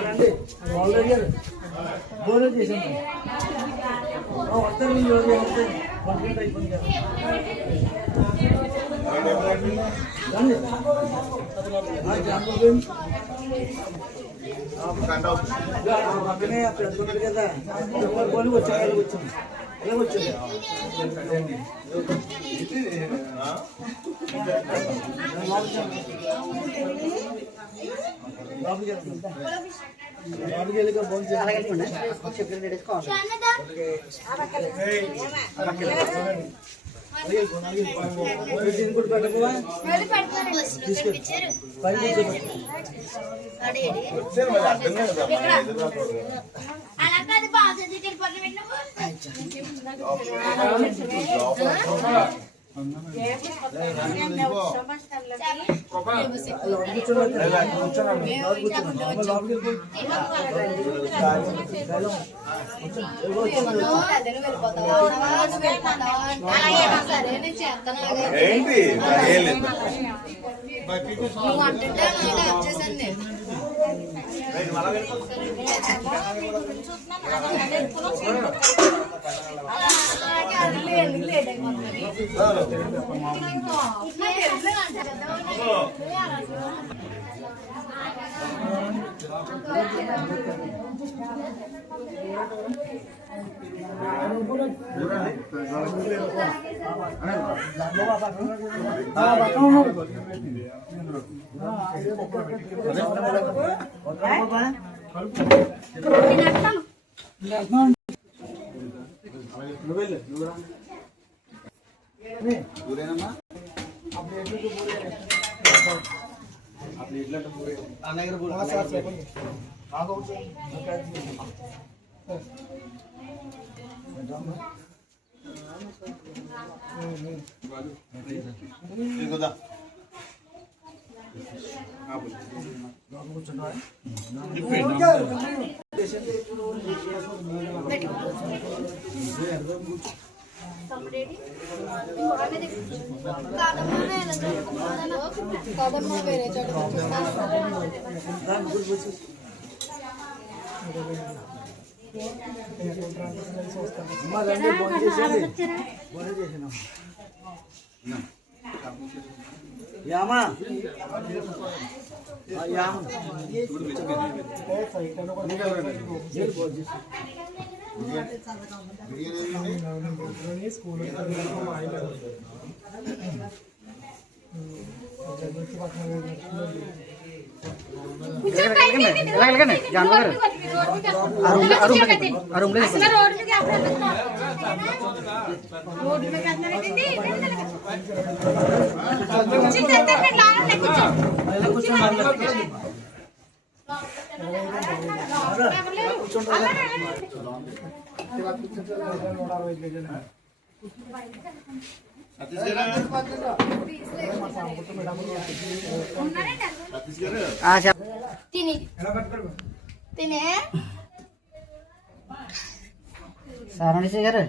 రండి already bonus చేసాను వస్తారు మీరు కంప్లీట్ అయిపోయింది కదా పక్కనే పెట్టుకున్నాడు కదా కొని వచ్చాను వచ్చాను ఎలా వచ్చింది బాబుకి వెళ్ళి ఫోన్ ఇంకోటి పెట్టకపోవా ఏంటి యామా जानवर सारणी से करे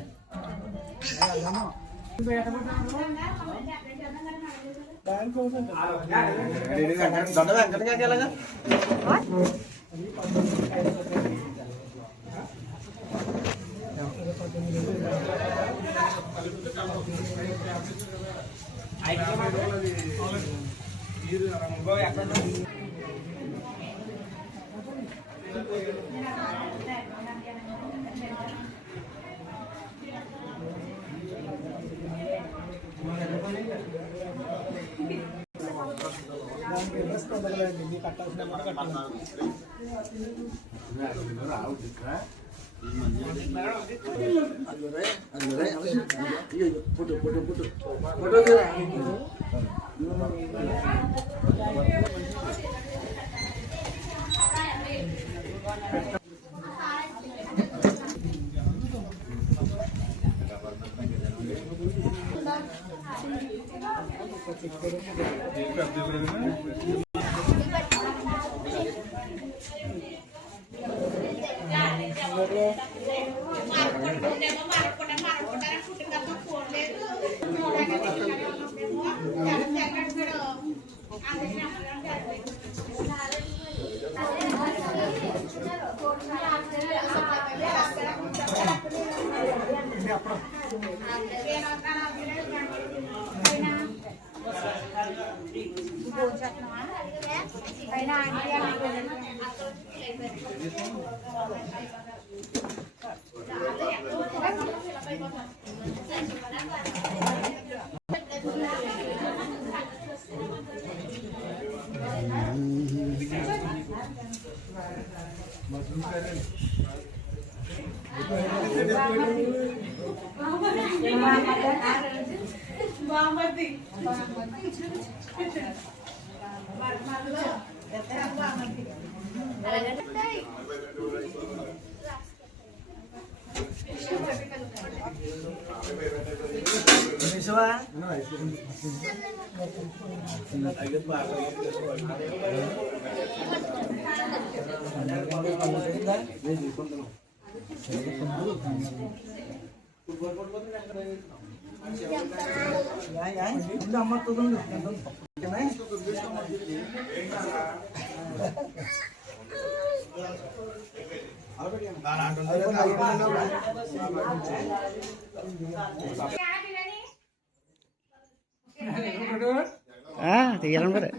తీయాలని మరి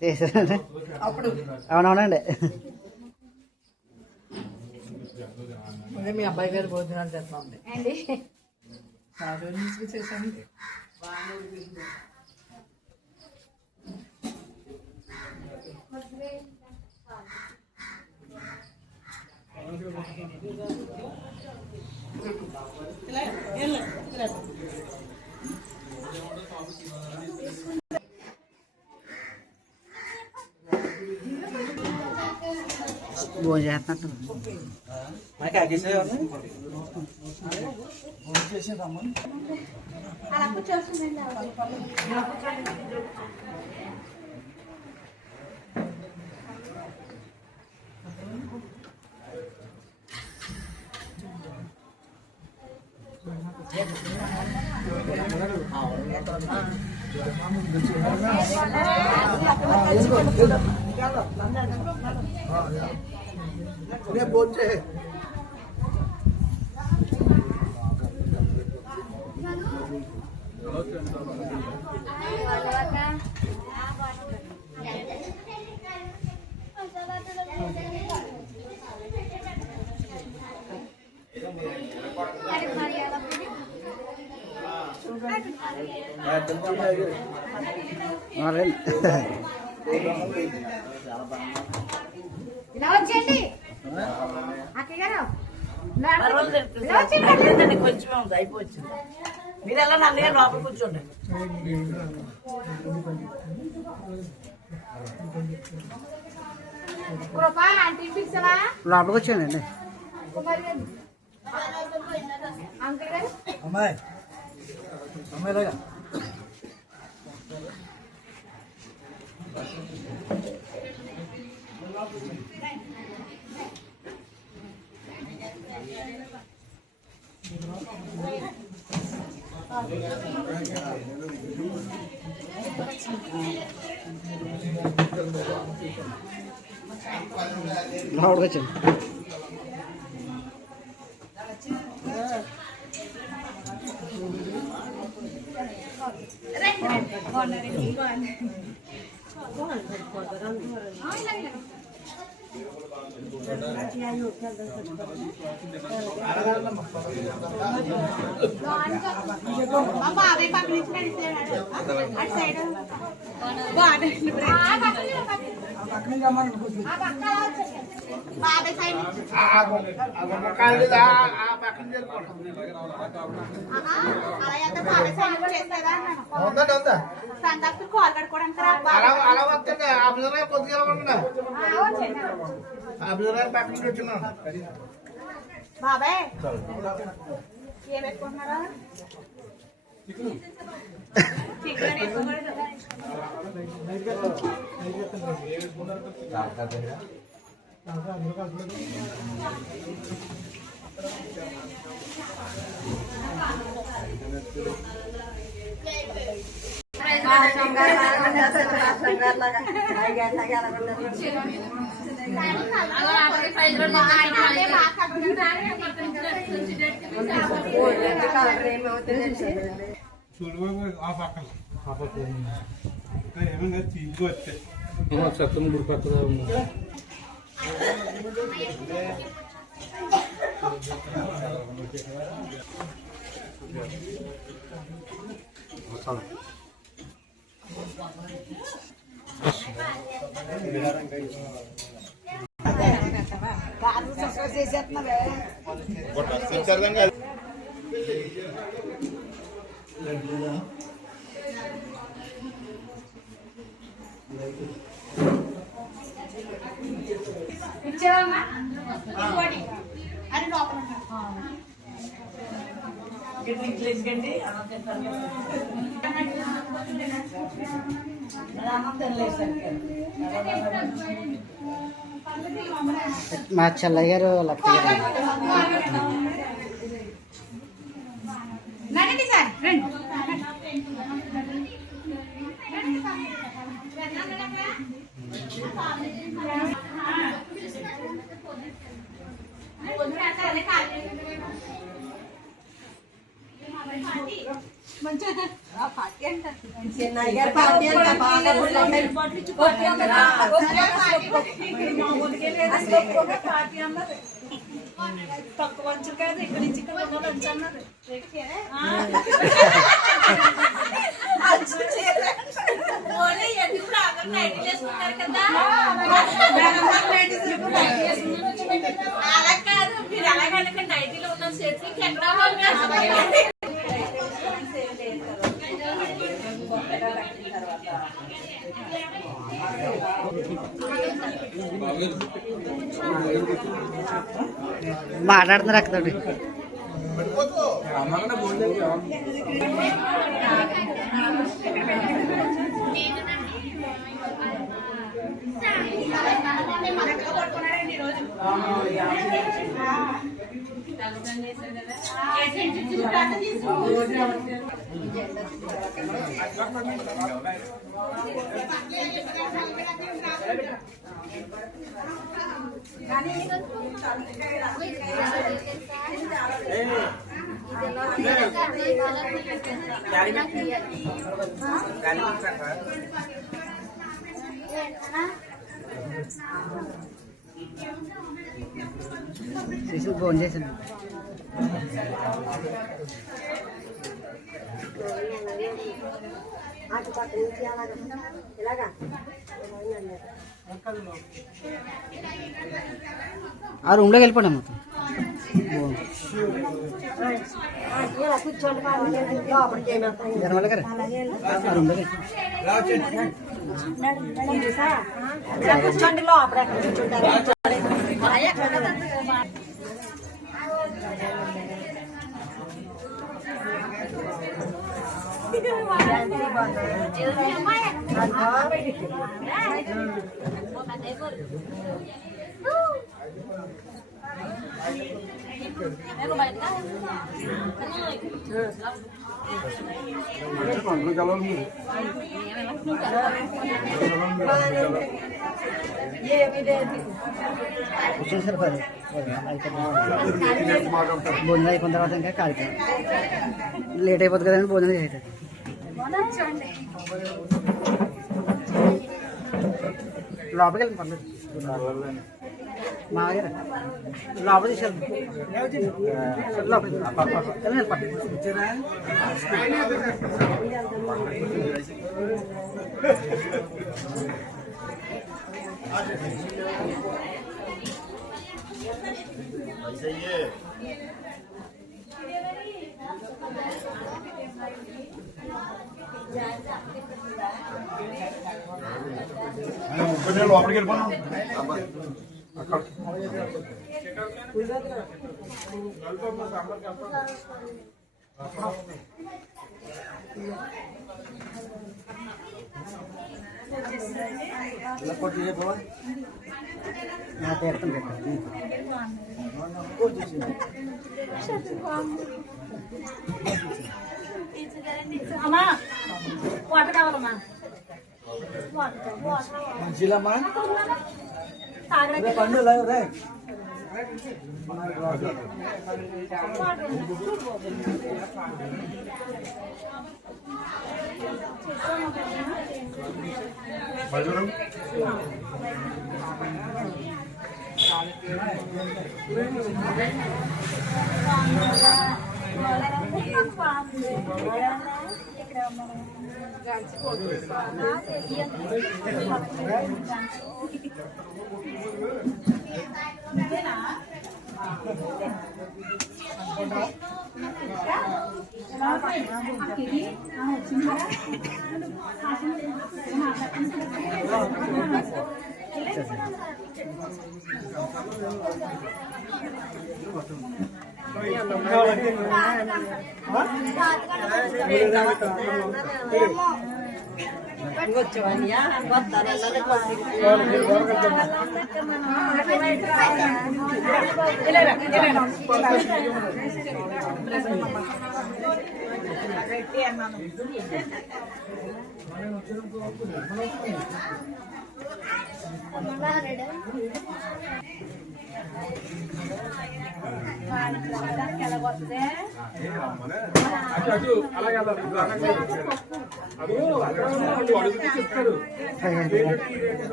తీసానండి. అవునవునండి. మీ అబ్బాయి గారు భోజనాలు తెస్తాండి చాలా రోజుల నుంచి చేశాను. భోజనం చేస్తున్నట్టు बोलते ఇలా వచ్చేయండి అక్కయ్య గారు కొంచెం ఉంది అయిపోవచ్చు. మీరు ఎలా నన్నగా లోపల కూర్చోండి. కృపా ఆంటీ పిలిచావా లోపలికి వచ్చానండి. అంకుల్ గారు अम्माई अम्माई लगा లోపలికి వచ్చాను. మా బాబాయ్ పక్క నుంచి నడిచాడు అటు సైడ్ బాబాయ్ సైడ్ అలా ఎంత బాబాయ్ సైడ్ చేసేదా సందాకు కాల్ కట్టుకోవడానికి బాబాయ్ ఏం పెట్టుకుంటున్నారా చికెన్ వేసుకోకూడదు సత్తం గుడిపక్కల చేసేస్తున్నావే ఇచ్చేవమ్మా ఇంకోటి అది లోపల ఇట్లేసుకోండి అన్నం తినలేదు మా చెల్లయ్య గారు లక్కయ్య గారు రండి సార్ రండి తక్కువ వంచు కాదు ఇక్కడ నుంచి ఇక్కడ వంచు అన్నారు అలా కాదు మీరు అలాగంటే నైటీలో ఉన్న సేఫ్టీ ఎక్కడ మాట్లాడుతున్నారు అక్కతోటి ఫోన్ చేశాను ఆ రూమ్లోకి వెళ్ళిపోండి మొత్తం జనవల్ల గారు ఆ రూమ్లోకి కూర్చోండి లోపల ఎక్కడ కూర్చుంటారు వచ్చేసారు పది భోజనం అయిపోయిన తర్వాత ఇంకా కాలిపోయి లేట్ అయిపోతుంది కదండి భోజనం చేసేది లోపలికి వెళ్ళండి పర్లేదు మా దగ్గర లోపల తీసారు లోపలికి వెళ్ళండి పర్లేదు లోపలికి వెళ్ళిపోయినాం అక్కడ నా పేరుతో పెట్టాను అమ్మా వాట కావాలమ్మా మంచిలమ్మా తాగడానికి పండు రే బయలుదేరు వచ్చేవయ్యా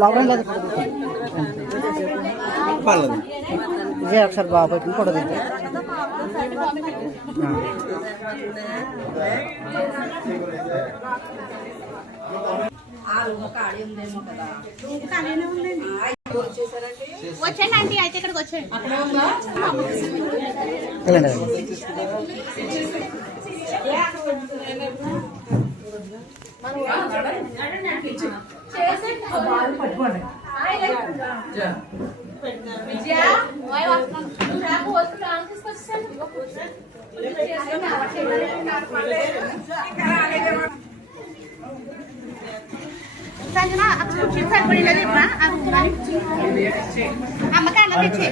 లాభం లేదు ఇదే ఒకసారి బాగా పెట్టుకుని ఫోటో దించు. వచ్చేయండి ఆంటీ అయితే ఇక్కడికి వచ్చేయండి. సంజన చిప్స్ సరిపడలేదు అమ్మకి అన్నం తెచ్చి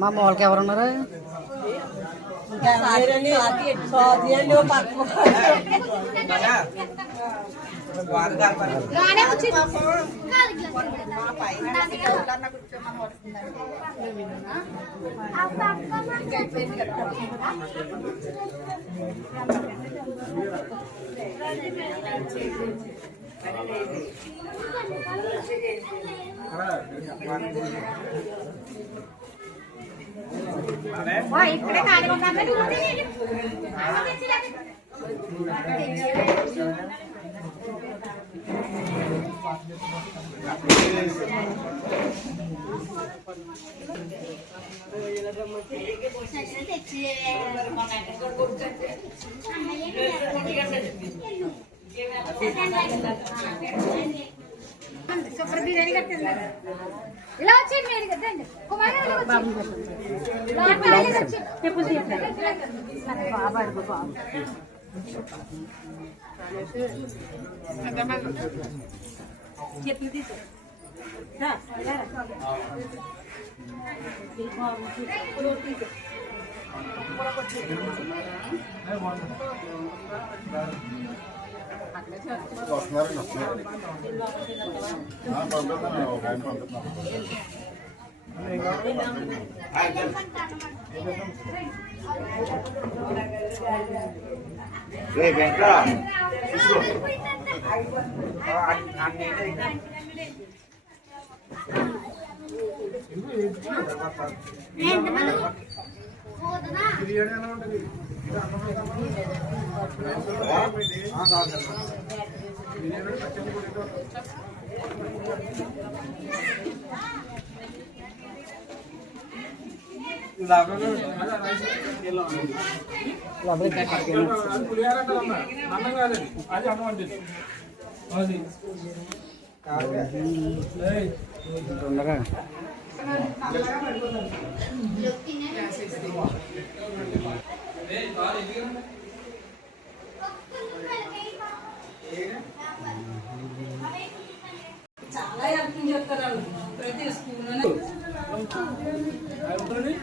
మా అమ్మ వాళ్ళకి ఎవరున్నారు? ఇక్కడే ఖాళీ ఉన్నాను. సూపర్ బిర్యానీ కట్టింది. ఇలా వచ్చేయండి మీరు కదండి కుమార్ చెట్లు తీసు వస్తున్నారండి వస్తున్నారు పంపిస్తాను ఒక ఆయన పంపిస్తున్నాను వెంకట బిర్యానీ ఎలా ఉంటుంది అది అమ్మండి అది ఉండగా చాలా చెప్తారు తీసుకున్నాను అయిపోతుంది